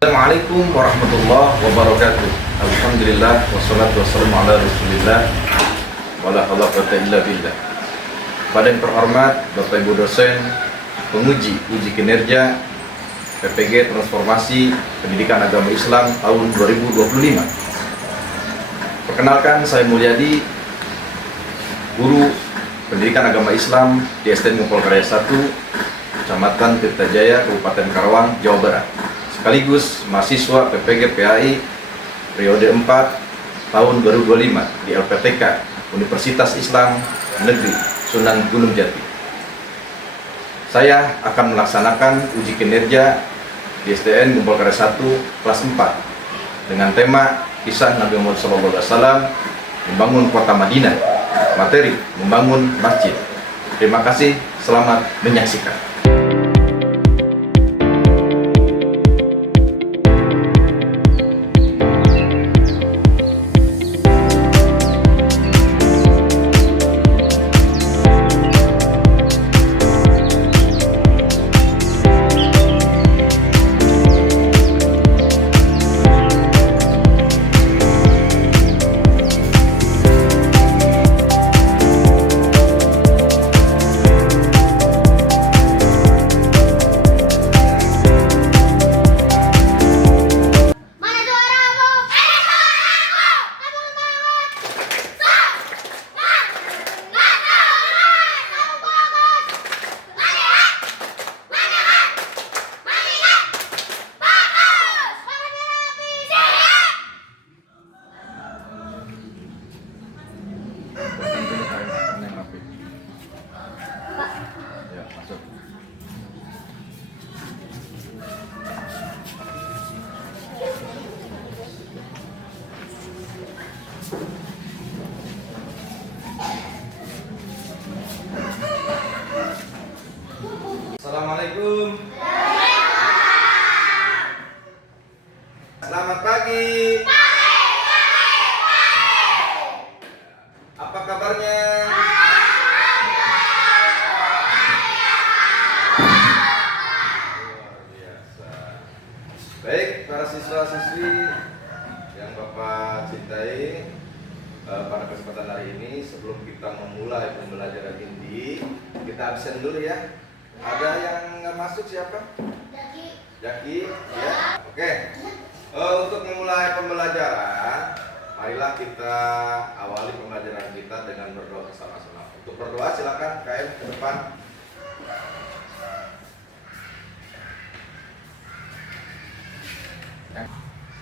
Assalamualaikum warahmatullahi wabarakatuh. Alhamdulillah wassalatu wassalamu ala Rasulillah wala haula wala quwwata illa billah. Pada yang terhormat Bapak Ibu dosen, penguji uji kinerja PPG Transformasi Pendidikan Agama Islam tahun 2025. Perkenalkan, saya Mulyadi, guru Pendidikan Agama Islam di SDN Ngumpul Karya 1, Kecamatan Tirtajaya, Kabupaten Karawang, Jawa Barat. Sekaligus mahasiswa PPG PAI periode 4 tahun 2025 di LPTK Universitas Islam Negeri Sunan Gunung Jati. Saya akan melaksanakan uji kinerja di SDN Ngumpul Karya 1 kelas 4 dengan tema kisah Nabi Muhammad SAW membangun kota Madinah, materi membangun masjid. Terima kasih, selamat menyaksikan. Assalamualaikum. Selamat pagi. Apa kabarnya? Luar biasa. Baik, para siswa-siswi yang Bapak cintai, pada kesempatan hari ini sebelum kita memulai pembelajaran inti, kita absen dulu ya. Ada yang nggak masuk siapa? Jaki, ya. Oke. Untuk memulai pembelajaran, marilah kita awali pembelajaran kita dengan berdoa bersama-sama. Untuk berdoa silakan KM ke depan.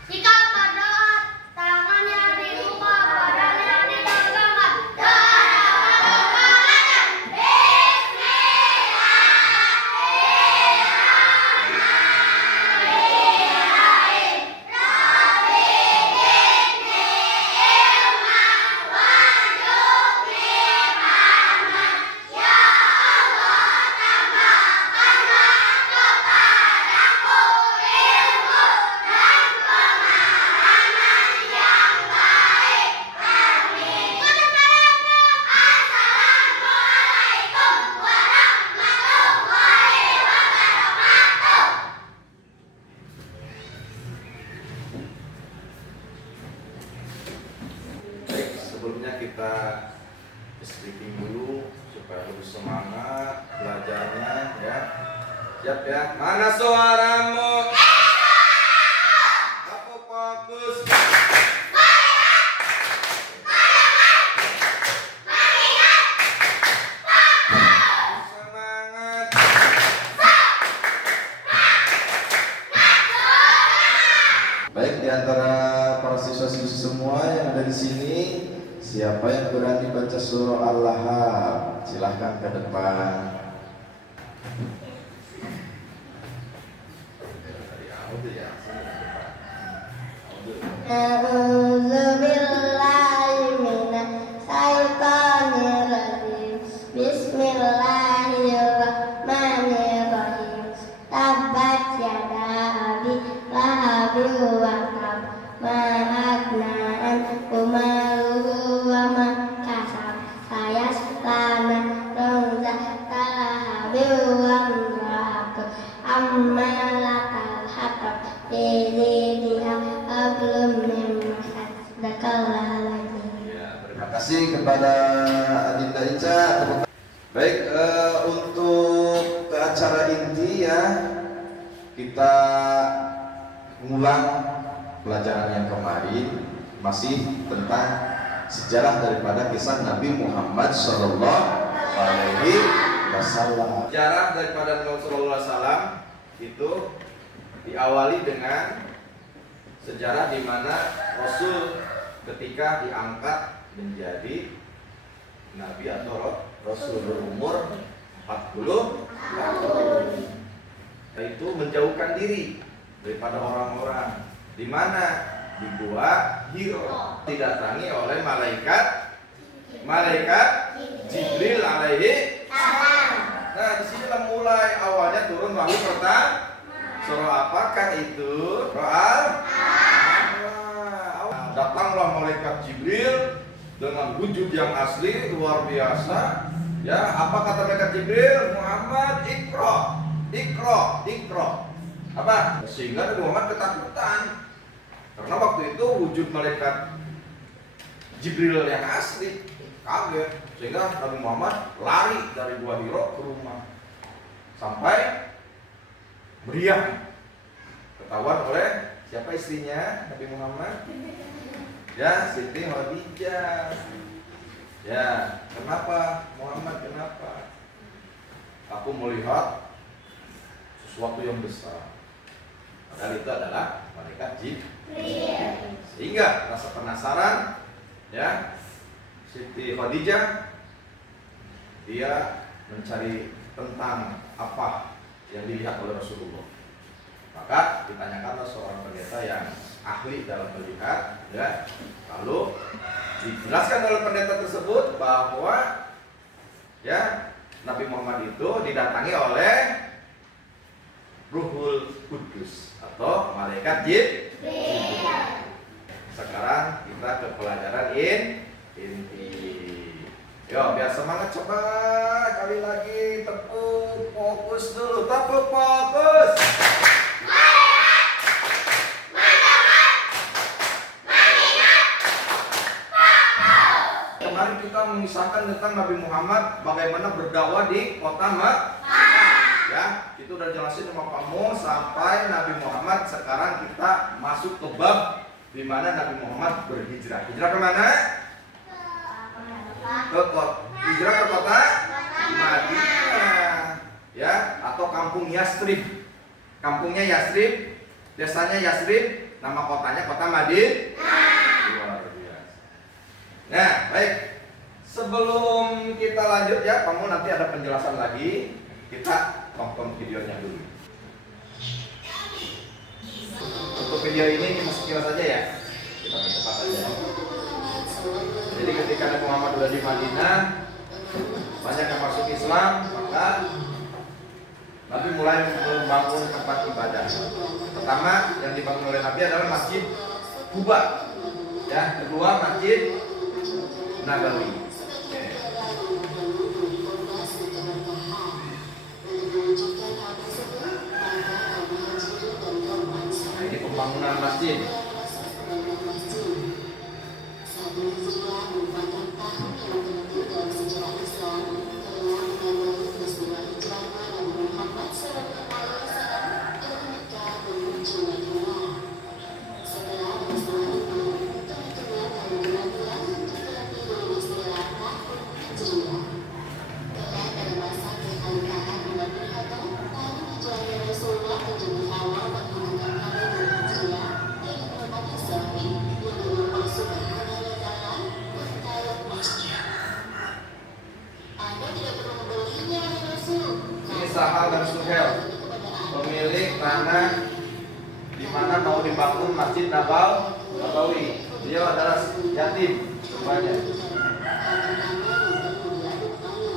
Jika berdoa, tangannya dibuka, badannya ditegakkan. Sebelumnya kita speaking dulu supaya lebih semangat belajarnya ya. Siap ya? Mana suaramu? Aku fokus. Semangat. Baik, di antara para siswa-siswi semua yang ada di sini, siapa yang berani baca surah Al-Lahab? Silahkan ke depan. Bismillahirrahmanirrahim. Tabbat yada abi lahabin wa tab. Ma agna anhu maluhu wa ma kasab. Sayasla naran zata lahabin wa imra'atuhu. Amma lakal hatab. kepada Adinda Ica. Baik, untuk ke acara inti ya, kita mengulang pelajaran yang kemarin, masih tentang sejarah daripada kisah Nabi Muhammad Sallallahu Alaihi Wasallam. Sejarah daripada Nabi Sallallahu Alaihi Wasallam itu diawali dengan sejarah di mana Rasul ketika diangkat menjadi Nabi atau Rasul berumur 40 tahun, yaitu menjauhkan diri daripada orang-orang, di mana di Gua Hiro didatangi oleh malaikat Jibril alaihi salam. Nah, di sini mulai awalnya turun wahyu pertama. Surah apakah itu? Datanglah malaikat Jibril dengan wujud yang asli luar biasa. Ya, apa kata malaikat Jibril? Muhammad, ikra. Apa? Sehingga Nabi Muhammad ketakutan. Karena waktu itu wujud malaikat Jibril yang asli, kaget. Sehingga Nabi Muhammad lari dari Gua Hiro ke rumah. Sampai meriah ketahuan oleh siapa istrinya Nabi Muhammad? Ya, Siti Khadijah. Ya, kenapa Muhammad, kenapa? Aku melihat sesuatu yang besar. Padahal itu adalah malaikat Jibril. Sehingga rasa penasaran, ya, Siti Khadijah dia mencari tentang apa yang dilihat oleh Rasulullah. Maka ditanyakanlah seorang pendeta yang ahli dalam melihat, ya. Lalu dijelaskan oleh pendeta tersebut bahwa ya Nabi Muhammad itu didatangi oleh Ruhul Kudus atau malaikat Jibril. Sekarang kita ke pelajaran inti. Yo, biar semangat, coba kali lagi tepuk fokus dulu, tepuk fokus. Kemarin kita mengisahkan tentang Nabi Muhammad bagaimana berdakwah di kota Makkah. Ya, itu udah jelasin sama kamu sampai Nabi Muhammad. Sekarang kita masuk ke bab di mana Nabi Muhammad berhijrah. Hijrah ke mana? Hijrah ke kota Madinah, ya, atau kampung Yasrib. Kampungnya Yasrib, desanya Yasrib, nama kotanya kota Madinah. Luar biasa. Nah, baik. Sebelum kita lanjut ya, kamu nanti ada penjelasan lagi. Kita tonton videonya dulu. Untuk video ini kita sekilas saja ya. Kita percepat aja. Jadi ketika Nabi Muhammad sudah di Madinah, banyak yang masuk Islam, maka Nabi mulai membangun tempat ibadah. Pertama yang dibangun oleh Nabi adalah Masjid Quba. Ya, kedua Masjid Nabawi. Nah, ini pembangunan masjid. Sahal dan Suhel, pemilik tanah di mana mau dibangun Masjid Nabawi. Dia adalah yatim semuanya.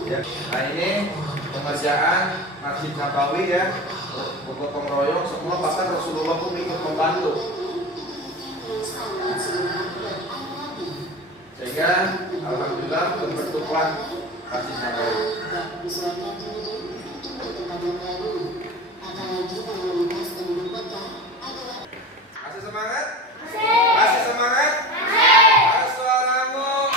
Ya. Nah, ini pengerjaan Masjid Nabawi ya, bergotong royong semua, bahkan Rasulullah pun ikut membantu. Sehingga alhamdulillah terbentuklah Masjid Nabawi. Masih semangat? Masih semangat? Masih. Suaramu.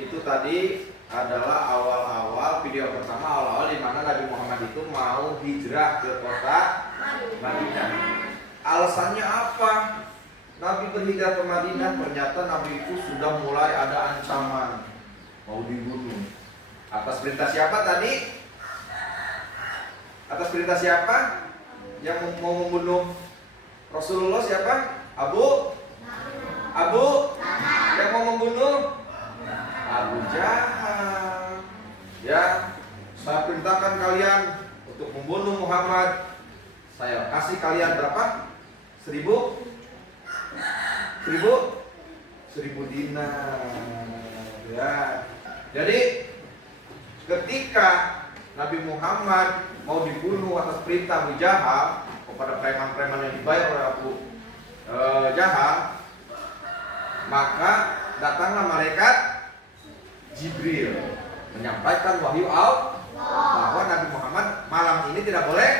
itu tadi adalah awal-awal video pertama, awal-awal di mana Nabi Muhammad itu mau hijrah ke kota Madinah. Alasannya apa? Nabi berhijrah ke Madinah, ternyata Nabi itu sudah mulai ada ancaman mau dibunuh. Atas perintah siapa tadi? Atas perintah siapa yang mau membunuh Rasulullah? Siapa? Abu yang mau membunuh Abu Jahal. Ya, saya perintahkan kalian untuk membunuh Muhammad. Saya kasih kalian berapa? 1000 dinar. Ya. Jadi ketika Nabi Muhammad mau dibunuh atas perintah Abu Jahal kepada preman-preman yang dibayar oleh Abu Jahal, maka datanglah malaikat Jibril menyampaikan wahyu Allah bahwa Nabi Muhammad malam ini tidak boleh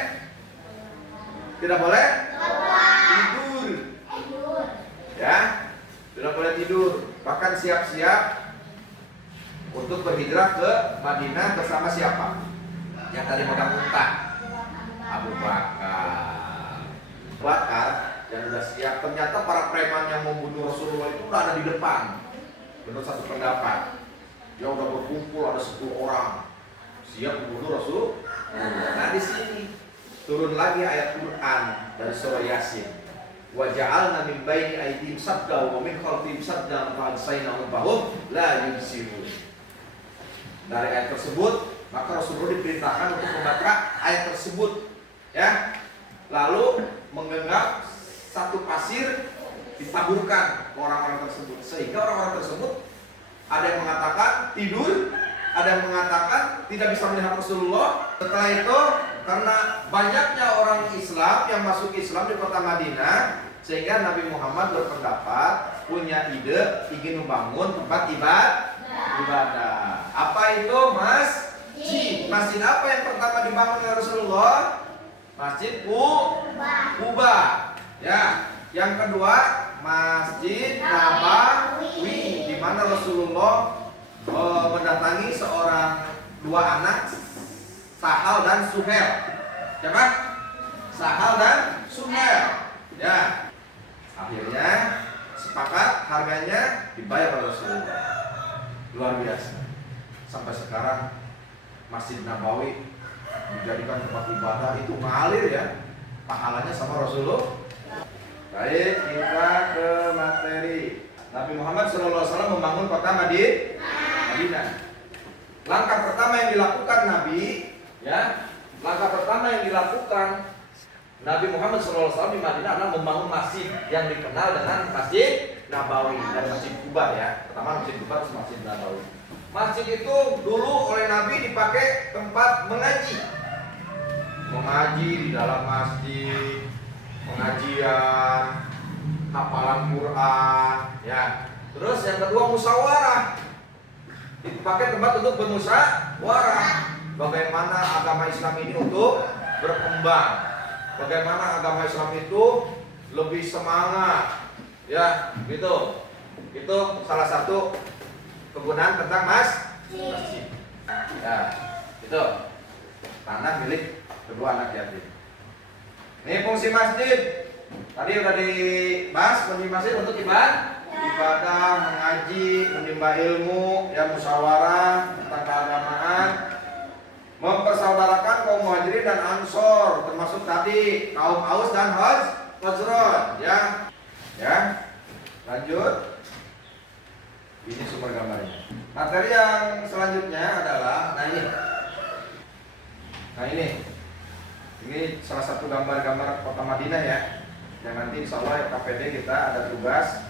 tidur, ya, tidak boleh tidur, bahkan siap-siap untuk berhijrah ke Madinah bersama siapa? Yang tadi megang unta, Abu Bakar yang sudah siap. Ternyata para preman yang membunuh Rasulullah itu udah ada di depan. Menurut satu pendapat, dia udah berkumpul ada 10 orang siap membunuh Rasul. Nah di sini turun lagi ayat Quran dari surah Yasin. Wa ja'alna min baini aydihim sadda wa min khalfihim sadda fa ansaynahum fahum la yubsirun. Dari ayat tersebut maka Rasulullah diperintahkan untuk membaca ayat tersebut, ya. Lalu menggenggam satu pasir ditaburkan ke orang-orang tersebut, sehingga orang-orang tersebut ada yang mengatakan tidur, ada yang mengatakan tidak bisa melihat Rasulullah. Setelah itu karena banyaknya orang Islam yang masuk Islam di kota Madinah, sehingga Nabi Muhammad berpendapat punya ide ingin membangun tempat ibadah. Apa itu, Mas? Masjid apa yang pertama dibangun oleh Rasulullah? Masjid Kuba. Ya. Yang kedua, Masjid Nabawi, di mana Rasulullah mendatangi dua anak, Sahal dan Suhel. Siapa? Sahal dan Suhel. Ya. Akhirnya sepakat harganya dibayar oleh Rasulullah. Luar biasa. Sampai sekarang Masjid Nabawi dijadikan tempat ibadah, itu ngalir ya pahalanya sama Rasulullah. Baik, kita ke materi. Nabi Muhammad SAW membangun kota Madinah. Langkah pertama yang dilakukan Nabi Muhammad SAW di Madinah adalah membangun masjid yang dikenal dengan Masjid Nabawi dan Masjid Kuba, ya. Pertama Masjid Kuba, terus Masjid Nabawi. Masjid itu dulu oleh Nabi dipakai tempat mengaji di dalam masjid, pengajian, hafalan Quran, ya. Terus yang kedua musyawarah, dipakai tempat untuk bermusyawarah. Bagaimana agama Islam ini untuk berkembang, bagaimana agama Islam itu lebih semangat, ya, gitu. Itu salah satu kegunaan tentang masjid. Ya, itu tanah milik kedua anak yatim. Ini fungsi masjid. Tadi udah dibahas, fungsi masjid untuk ibadah, mengaji, menimba ilmu, ya, musyawarah tentang keagamaan, mempersaudarakan kaum muhajirin dan ansor, termasuk tadi kaum Aus dan Khazraj, ya. Ya. Lanjut. Ini sumber gambarnya. Materi yang selanjutnya adalah ini salah satu gambar-gambar kota Madinah, ya. Yang nanti insya Allah KPD kita ada tugas.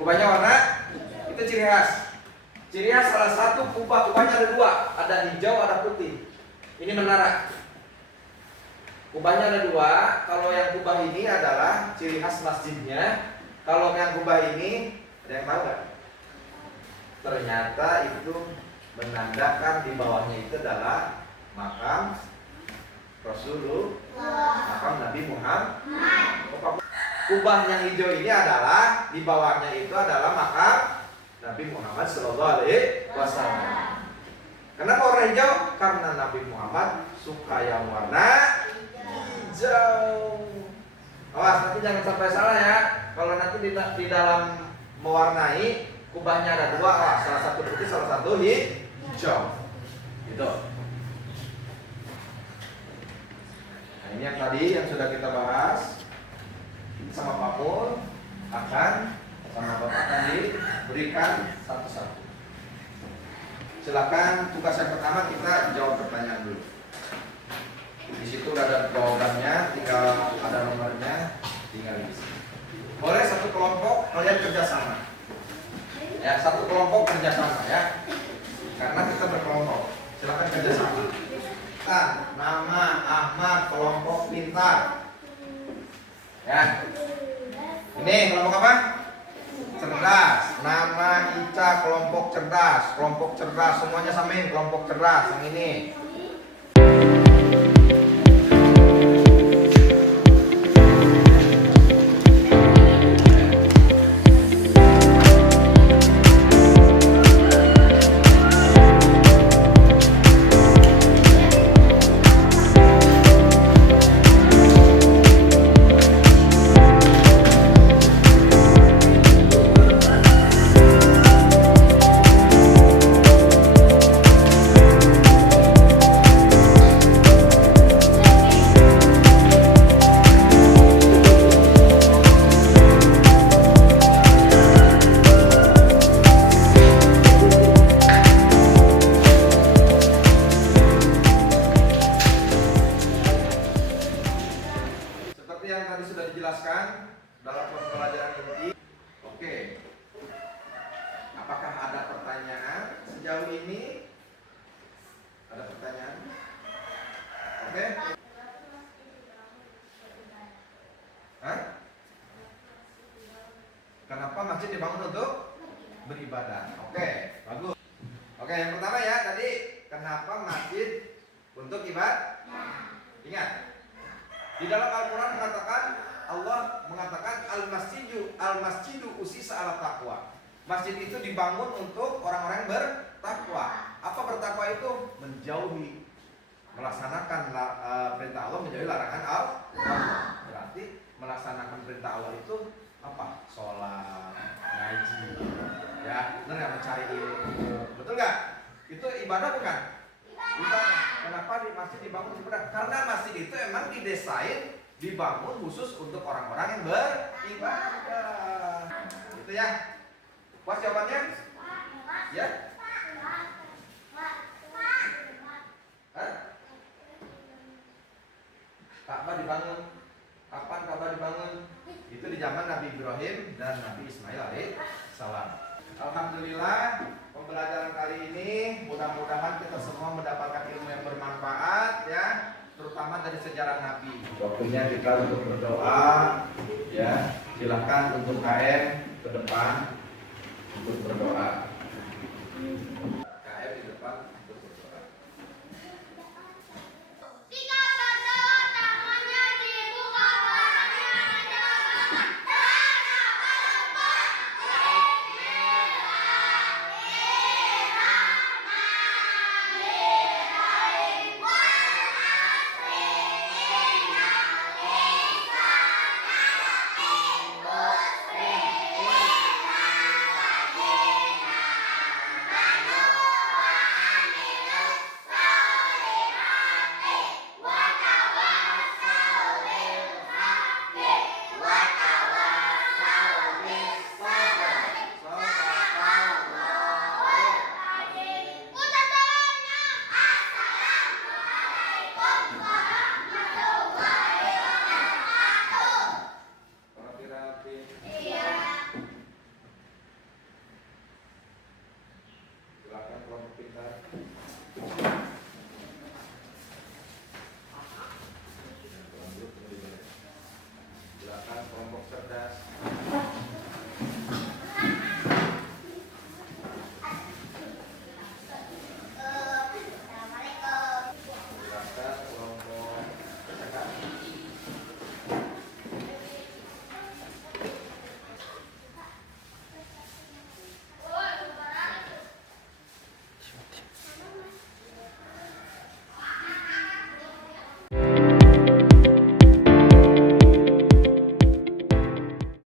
Kubahnya warna itu ciri khas. Ciri khas salah satu kubahnya ada dua, ada hijau, ada putih. Ini menara. Kubahnya ada dua. Kalau yang kubah ini adalah ciri khas masjidnya. Kalau yang kubah ini, ada yang tahu nggak? Ternyata itu menandakan di bawahnya itu adalah makam Rasulullah, makam Nabi Muhammad. Kubah yang hijau ini adalah di bawahnya itu adalah makam Nabi Muhammad Sallallahu Alaihi Wasallam. Kenapa warna hijau? Karena Nabi Muhammad suka yang warna hijau. Awas, nanti jangan sampai salah ya. Kalau nanti di dalam mewarnai kubahnya ada dua, salah satu putih, salah satu hijau. Gitu. Nah, ini yang tadi yang sudah kita bahas sama Pak Mul akan sama Bapak tadi berikan satu-satu. Silakan tugas yang pertama kita jawab pertanyaan dulu. Di situ udah ada jawabannya, tinggal ada nomornya, tinggal isi. Boleh satu kelompok kalian kerjasama. Ya, satu kelompok kerjasama ya. Karena kita berkelompok. Silakan kerjasama. Nama Ahmad kelompok pintar. Ya. Ini kelompok apa? Cerdas. Nama Ica kelompok cerdas. Kelompok cerdas semuanya samain kelompok cerdas yang ini. Seperti yang tadi sudah dijelaskan dalam pembelajaran inti. Oke. Apakah ada pertanyaan sejauh ini? Ada pertanyaan? Oke. Hah? Kenapa masjid dibangun untuk beribadah? Oke, bagus. Oke, yang pertama ya tadi kenapa masjid untuk ibadah? Ingat. Di dalam Al-Quran mengatakan, Allah mengatakan al-masjidu usisa ala taqwa. Masjid itu dibangun untuk orang-orang yang bertakwa. Apa bertakwa itu? Menjauhi, melaksanakan perintah Allah, menjauhi larangan Allah. Berarti melaksanakan perintah Allah itu apa? Sholat, ngaji, ya, benar nggak? Mencari ilmu, betul nggak? Itu ibadah bukan? Ibadah. Kenapa di masjid dibangun ibadah? Karena masjid itu emang didesain, dibangun khusus untuk orang-orang yang beribadah. Itu ya. Puas jawabannya? Ya. Hah? Ka'bah dibangun. Kapan Ka'bah dibangun? Itu di zaman Nabi Ibrahim dan Nabi Ismail alaihissalam. Alhamdulillah, pembelajaran kali ini mudah-mudahan kita semua mendapatkan ilmu yang bermanfaat ya, terutama dari sejarah Nabi. Waktunya kita untuk berdoa ya. Silakan untuk KM ke depan untuk berdoa. KM di depan untuk berdoa. Silakan kelompok pintar. Silakan kelompok cerdas.